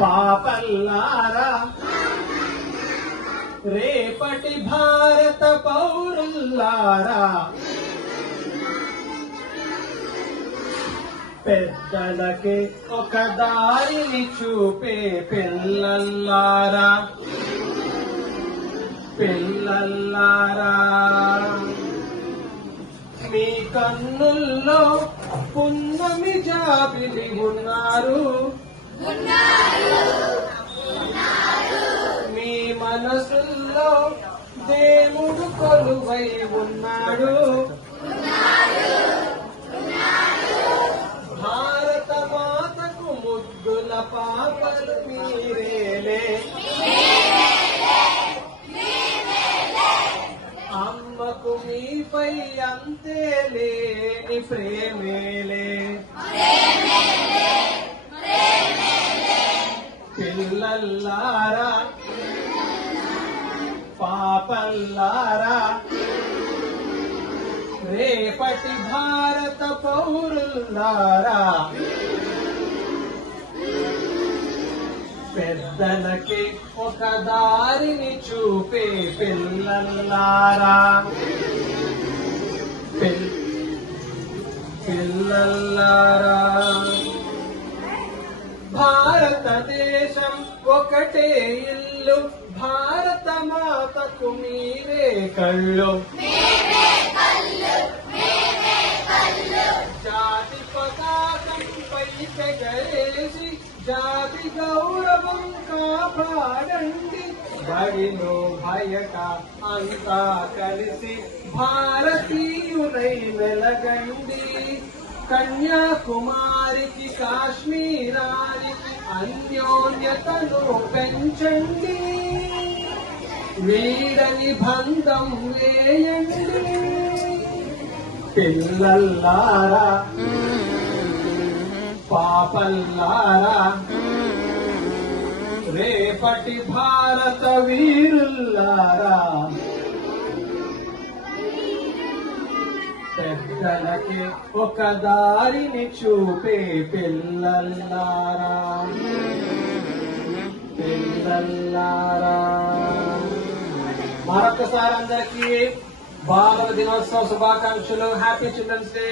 పాపల్లారా రేపటి భారత పౌరుల్లారా పెద్దలకి ఒక దారిని చూపే పిల్లల్లారా పిల్లల్లారా. మీ కన్నుల్లో పున్నమి జాబిలి ఉన్నారు. ఉన్నారు. మనసుల్లో దేవుడు కొలువై ఉన్నాడు. భారత మాతకు ముద్దుల పాపలు మీరేలే. అమ్మకు మీపై అంతే లేని ప్రేమేలే. పిల్లల్లారా పల్లారా? రేపటి భారత పౌరులారా పెద్దలకి ఒక దారిని చూపే పిల్లల్లారా? పిల్లల్లారా? భారతదేశం ఒకటే ఇల్లు భారత మాతకు మీరే కళ్ళు. జాతి పతాకం పైకెగరేసి జాతి గౌరవం కాపాడండి. బడిలో భయక అంతా కలిసి భారతీయులై వెలగండి కన్యాకుమారికి కాశ్మీరానికి అన్యోన్యతను పెంచండి. వీడని బంధం వేయండి పిల్లల్లారా పాపల్లారా రేపటి భారత వీరుల్లారా. పెద్దలకి ఒక దారిని చూపే పిల్లల్లారా. పిల్లల్లారా. మరొకసారి అందరికీ బాలల దినోత్సవ శుభాకాంక్షలు. Happy children's day